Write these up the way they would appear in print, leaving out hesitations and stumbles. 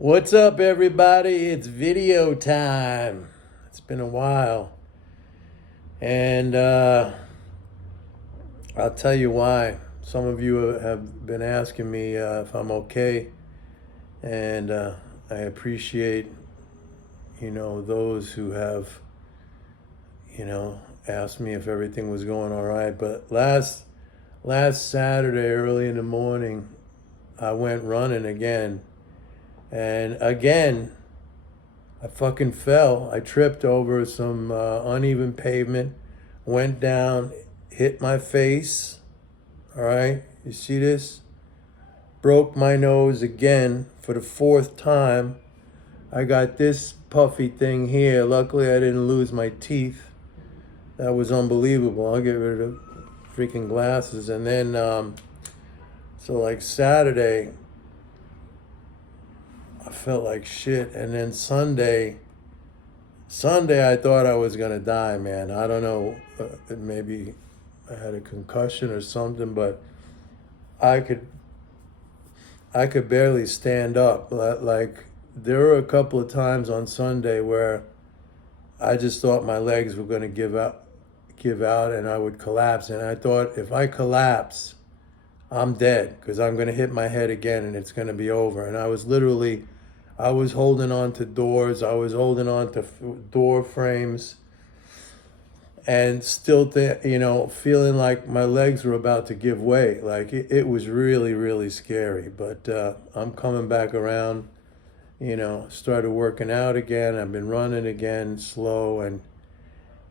What's up, everybody? It's video time. It's been a while. And I'll tell you why. Some of you have been asking me if I'm okay. And I appreciate, those who have, asked me if everything was going all right. But last Saturday, early in the morning, I went running again. And again, I fucking fell. I tripped over some uneven pavement, went down, hit my face. All right, you see this? Broke my nose again for the fourth time. I got this puffy thing here. Luckily, I didn't lose my teeth. That was unbelievable. I'll get rid of the freaking glasses. And then, so like Saturday, I felt like shit. And then Sunday, I thought I was gonna die, man. I don't know. Maybe I had a concussion or something, but I could barely stand up. Like there were a couple of times on Sunday where I just thought my legs were gonna give out, and I would collapse. And I thought if I collapse, I'm dead because I'm gonna hit my head again and it's gonna be over. And I was holding on to doors. I was holding on to door frames, and still, feeling like my legs were about to give way. Like it was really, really scary. But I'm coming back around. Started working out again. I've been running again, slow, and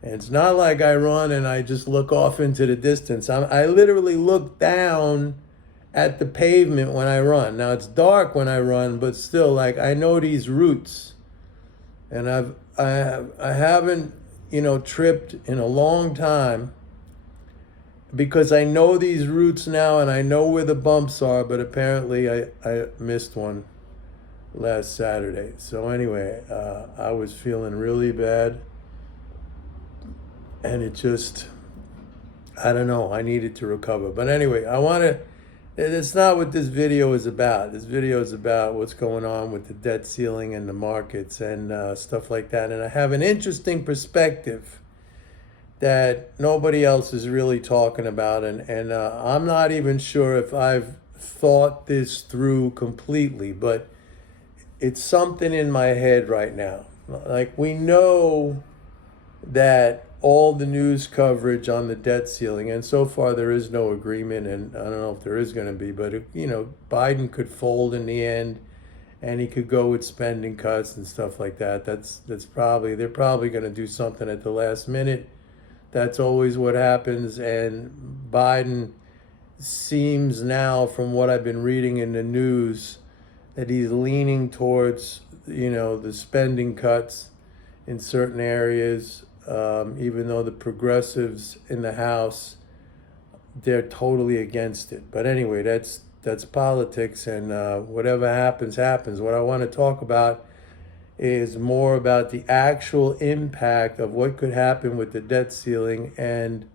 it's not like I run and I just look off into the distance. I literally look down at the pavement when I run. Now it's dark when I run, but still, like I know these routes, and I haven't tripped in a long time because I know these routes now and I know where the bumps are. But apparently, I missed one last Saturday. So anyway, I was feeling really bad, and I don't know. I needed to recover. But anyway, it's not what this video is about. This video is about what's going on with the debt ceiling and the markets and stuff like that. And I have an interesting perspective that nobody else is really talking about. And I'm not even sure if I've thought this through completely, but it's something in my head right now. Like we know that all the news coverage on the debt ceiling, and so far there is no agreement, and I don't know if there is going to be, but Biden could fold in the end, and he could go with spending cuts and stuff like that. They're probably going to do something at the last minute. That's always what happens, and Biden seems now, from what I've been reading in the news, that he's leaning towards the spending cuts in certain areas. Even though the progressives in the House, they're totally against it. But anyway, that's politics, and whatever happens, happens. What I want to talk about is more about the actual impact of what could happen with the debt ceiling. And,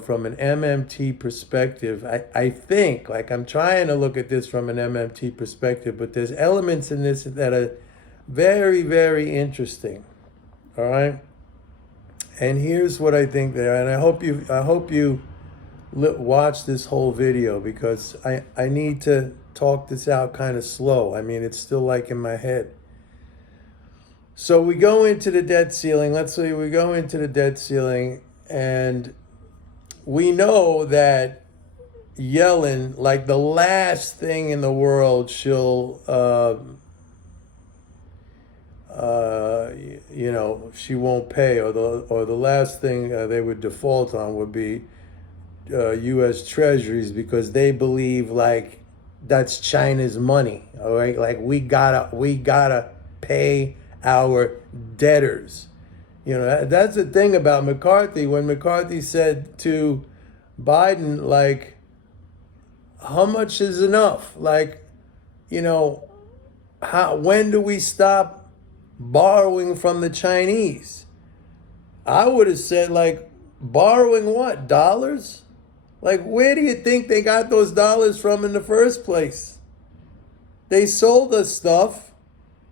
from an MMT perspective, I think, like I'm trying to look at this from an MMT perspective, but there's elements in this that are very, very interesting. All right? And here's what I think there, and I hope you watch this whole video because I need to talk this out kind of slow. I mean, it's still like in my head. So we go into the debt ceiling. Let's say we go into the debt ceiling, and we know that Yellen, like the last thing in the world, she'll she won't pay, or the last thing they would default on would be U.S. Treasuries, because they believe like that's China's money. All right, like we gotta pay our debtors. That's the thing about McCarthy. When McCarthy said to Biden, like, how much is enough? Like, when do we stop borrowing from the Chinese? I would have said, like, borrowing what? Dollars? Like, where do you think they got those dollars from in the first place? They sold us stuff.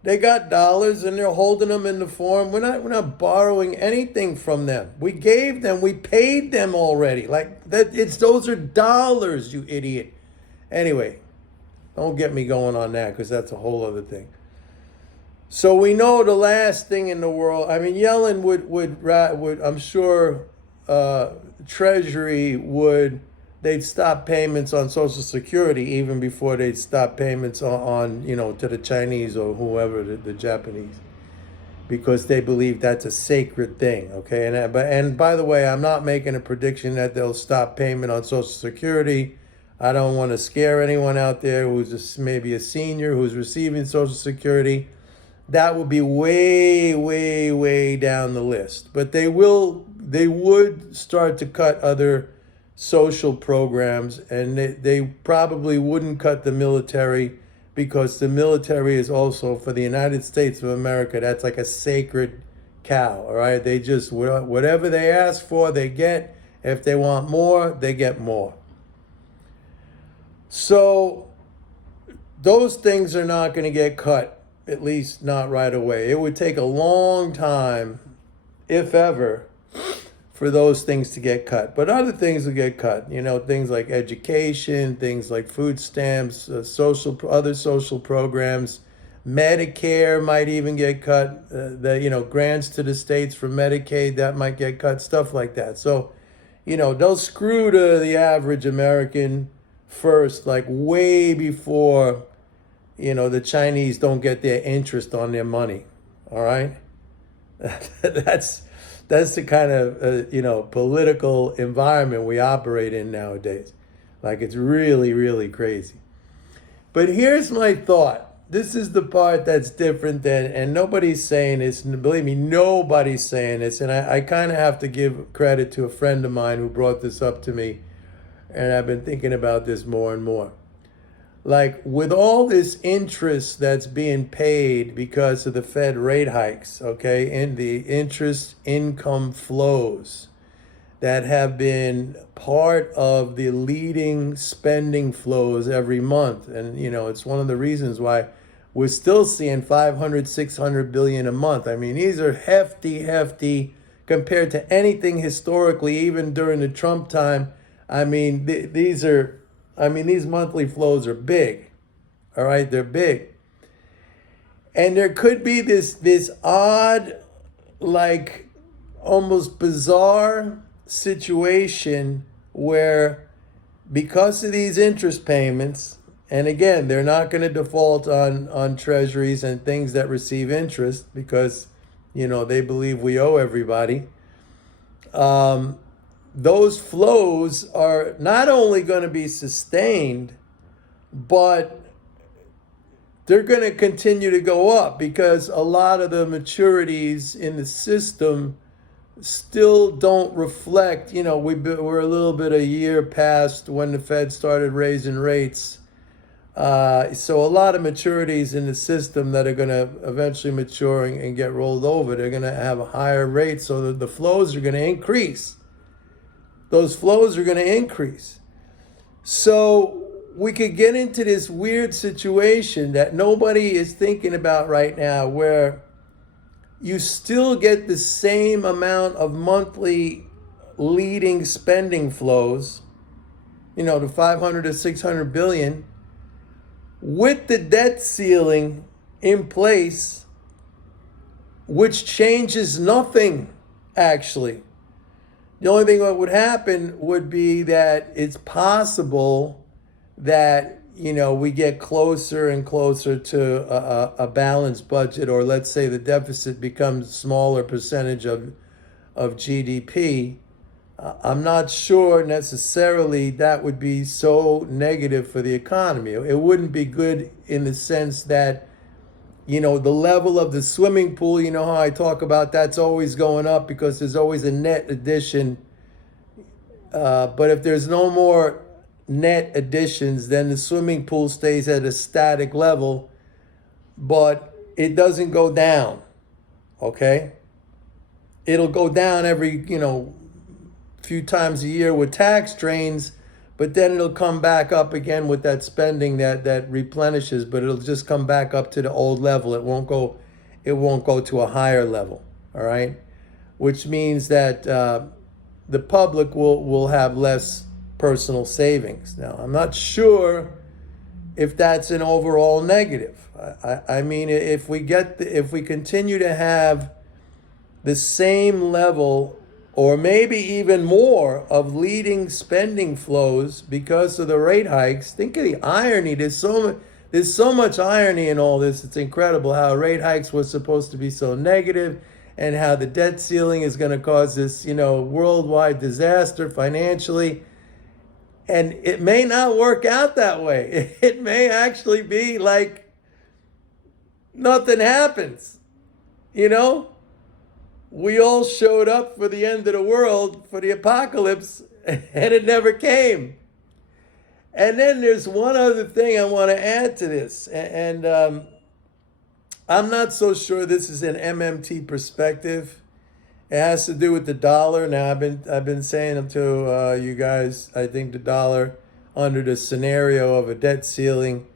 They got dollars and they're holding them in the form. We're not borrowing anything from them. We gave them, we paid them already. Like that, those are dollars, you idiot. Anyway, don't get me going on that because that's a whole other thing. So we know the last thing in the world. I mean, Yellen would I'm sure, Treasury would. They'd stop payments on Social Security even before they'd stop payments on to the Chinese or whoever, the Japanese, because they believe that's a sacred thing. Okay, and by the way, I'm not making a prediction that they'll stop payment on Social Security. I don't want to scare anyone out there who's maybe a senior who's receiving Social Security. That would be way, way, way down the list. But they would start to cut other social programs, and they probably wouldn't cut the military, because the military is also, for the United States of America, that's like a sacred cow. All right, they just, whatever they ask for, they get. If they want more, they get more. So those things are not going to get cut, at least not right away. It would take a long time, if ever, for those things to get cut. But other things will get cut. Things like education, things like food stamps, other social programs. Medicare might even get cut. Grants to the states for Medicaid, that might get cut, stuff like that. So, they'll screw to the average American first, like way before, the Chinese don't get their interest on their money. All right? That's the kind of, political environment we operate in nowadays. Like, it's really, really crazy. But here's my thought. This is the part that's different and nobody's saying this. And believe me, nobody's saying this. And I kind of have to give credit to a friend of mine who brought this up to me. And I've been thinking about this more and more. Like, with all this interest that's being paid because of the Fed rate hikes, okay, and the interest income flows that have been part of the leading spending flows every month. And, it's one of the reasons why we're still seeing 500, 600 billion a month. I mean, these are hefty compared to anything historically, even during the Trump time. I mean, these monthly flows are big. All right, they're big. And there could be this odd, like almost bizarre situation where, because of these interest payments, and again, they're not going to default on treasuries and things that receive interest because, they believe we owe everybody. Those flows are not only going to be sustained, but they're going to continue to go up because a lot of the maturities in the system still don't reflect, we're a little bit a year past when the Fed started raising rates. So a lot of maturities in the system that are going to eventually mature and get rolled over, they're going to have a higher rate, so that the flows are going to increase. Those flows are going to increase. So we could get into this weird situation that nobody is thinking about right now, where you still get the same amount of monthly leading spending flows, the 500 to 600 billion, with the debt ceiling in place, which changes nothing, actually. The only thing that would happen would be that it's possible that, we get closer and closer to a balanced budget, or let's say the deficit becomes a smaller percentage of GDP. I'm not sure necessarily that would be so negative for the economy. It wouldn't be good in the sense that, the level of the swimming pool, how I talk about that's always going up because there's always a net addition. But if there's no more net additions, then the swimming pool stays at a static level, but it doesn't go down, okay? It'll go down every, few times a year with tax drains, but then it'll come back up again with that spending that replenishes, but it'll just come back up to the old level. It won't go to a higher level. All right, which means that the public will have less personal savings. Now, I'm not sure if that's an overall negative. I mean, if we continue to have the same level or maybe even more of leading spending flows because of the rate hikes, think of the irony. There's so much irony in all this. It's incredible how rate hikes was supposed to be so negative, and how the debt ceiling is going to cause this, worldwide disaster financially. And it may not work out that way. It may actually be like nothing happens. We all showed up for the end of the world, for the apocalypse, and it never came. And then there's one other thing I want to add to this. And I'm not so sure this is an MMT perspective. It has to do with the dollar. Now, I've been saying to you guys, I think the dollar, under the scenario of a debt ceiling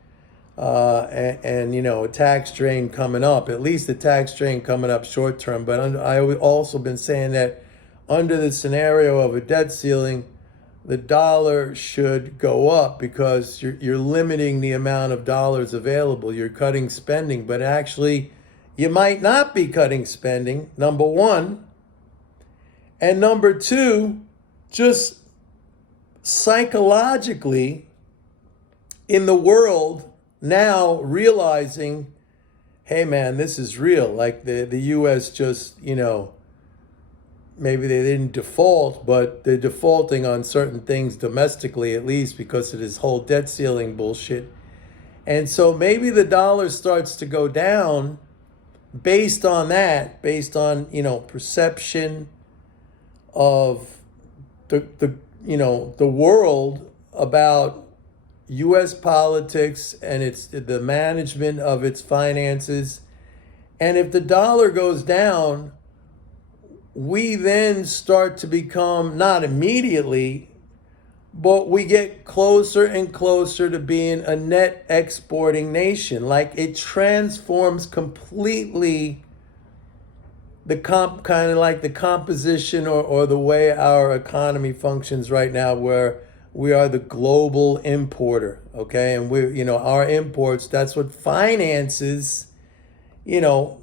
and a tax drain coming up, at least the tax drain coming up short term. But I've also been saying that under the scenario of a debt ceiling, the dollar should go up because you're limiting the amount of dollars available. You're cutting spending, but actually you might not be cutting spending, number one. And number two, just psychologically in the world now realizing, hey man, this is real. Like the US just, maybe they didn't default, but they're defaulting on certain things domestically, at least because of this whole debt ceiling bullshit. And so maybe the dollar starts to go down based on that, based on, perception of the world about U.S. politics and the management of its finances. And if the dollar goes down, we then start to become, not immediately, but we get closer and closer to being a net exporting nation. Like it transforms completely kind of like the composition or the way our economy functions right now, where we are the global importer, okay? And our imports, that's what finances, the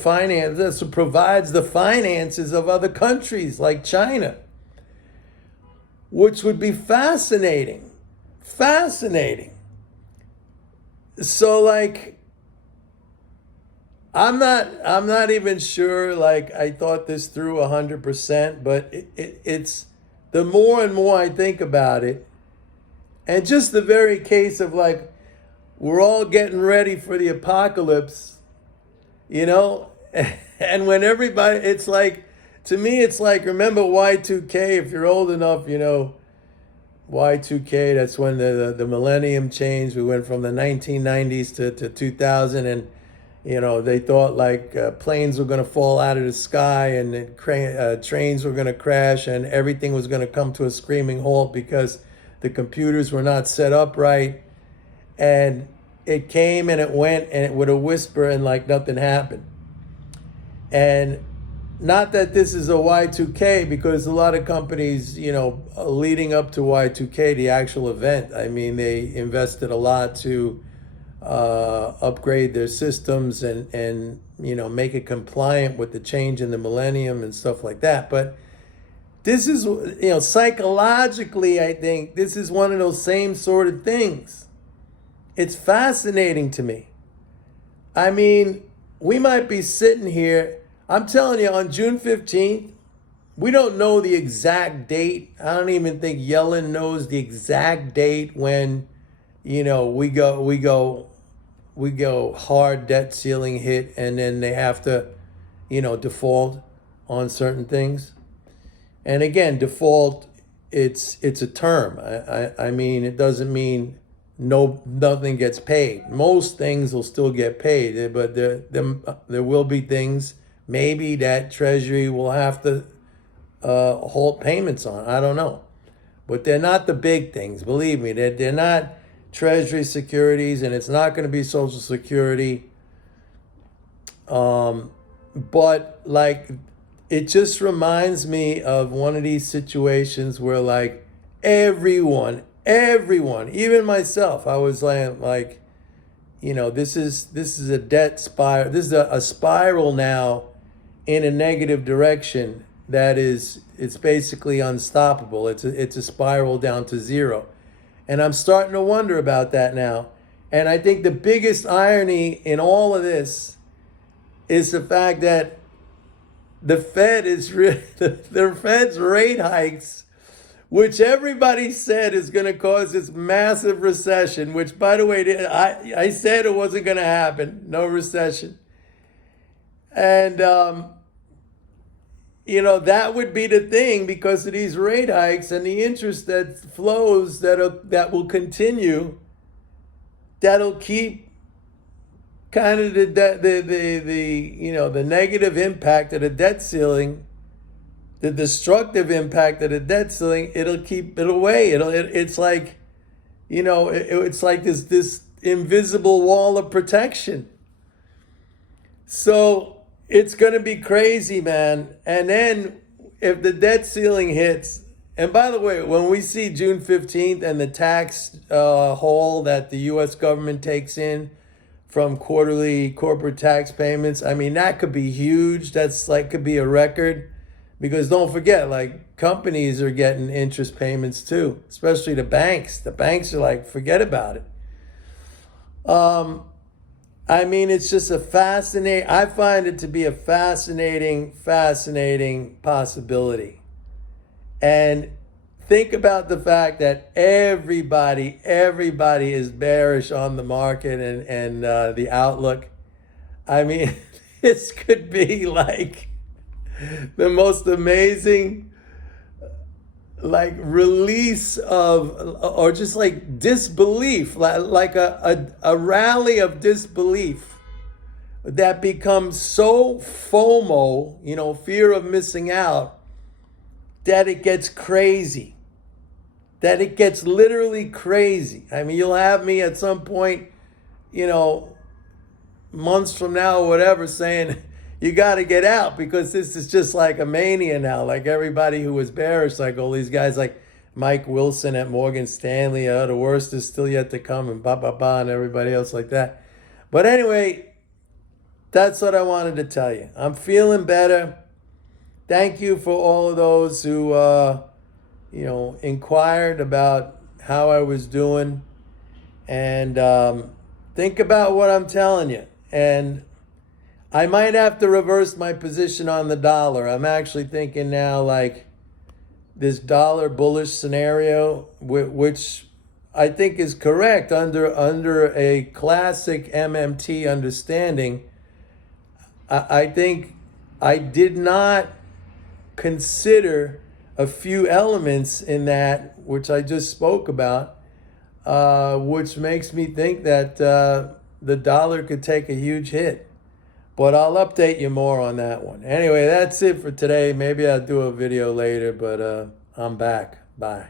finance, that's what provides the finances of other countries like China, which would be fascinating. So like, I'm not even sure, like I thought this through 100%, but it's the more and more I think about it, and just the very case of like, we're all getting ready for the apocalypse, and when everybody, it's like, to me, it's like, remember Y2K, if you're old enough, Y2K, that's when the millennium changed. We went from the 1990s to 2000, and they thought like planes were going to fall out of the sky, and trains were going to crash, and everything was going to come to a screaming halt because the computers were not set up right. And it came and it went, and with a whisper, and like nothing happened. And not that this is a Y2K, because a lot of companies, leading up to Y2K, the actual event, I mean, they invested a lot to upgrade their systems and make it compliant with the change in the millennium and stuff like that. But this is, psychologically, I think this is one of those same sort of things. It's fascinating to me. I mean, we might be sitting here, I'm telling you, on June 15th, we don't know the exact date. I don't even think Yellen knows the exact date when, we go hard debt ceiling hit, and then they have to, default on certain things. And again, default, it's a term. I mean, it doesn't mean nothing gets paid. Most things will still get paid, but there will be things maybe that Treasury will have to halt payments on. I don't know. but they're not the big things. Believe me, they're not Treasury securities, and it's not going to be Social Security. But like, it just reminds me of one of these situations where like everyone, even myself, I was like, you know, this is a debt spiral. This is a spiral now in a negative direction that it's basically unstoppable. It's a spiral down to zero. And I'm starting to wonder about that now. And I think the biggest irony in all of this is the fact that the Fed the Fed's rate hikes, which everybody said is going to cause this massive recession, which, by the way, I said it wasn't going to happen, no recession. And, you know, that would be the thing because of these rate hikes and the interest that flows that will continue, that'll keep kind of the you know, the negative impact of the debt ceiling, the destructive impact of the debt ceiling, it'll keep it away. It's like, you know, it's like this invisible wall of protection. So it's going to be crazy, man. And then if the debt ceiling hits, and by the way, when we see June 15th and the tax haul that the U.S. government takes in from quarterly corporate tax payments, I mean, that could be huge. That's like, could be a record. Because don't forget, like, companies are getting interest payments too, especially the banks. The banks are like, forget about it. I mean, it's just I find it to be a fascinating possibility. And think about the fact that everybody is bearish on the market and the outlook. I mean, this could be like the most amazing like release of, or just like disbelief, like a rally of disbelief that becomes so FOMO, you know, fear of missing out, that it gets crazy, that it gets literally crazy. I mean, you'll have me at some point, you know, months from now or whatever, saying, you got to get out because this is just like a mania now. Like everybody who was bearish, like all these guys like Mike Wilson at Morgan Stanley, the worst is still yet to come, and and everybody else like that. But anyway, that's what I wanted to tell you. I'm feeling better. Thank you for all of those who, you know, inquired about how I was doing. And think about what I'm telling you. And I might have to reverse my position on the dollar. I'm actually thinking now like this dollar bullish scenario, which I think is correct under a classic MMT understanding. I think I did not consider a few elements in that, which I just spoke about, which makes me think that the dollar could take a huge hit. But I'll update you more on that one. Anyway, that's it for today. Maybe I'll do a video later, but I'm back. Bye.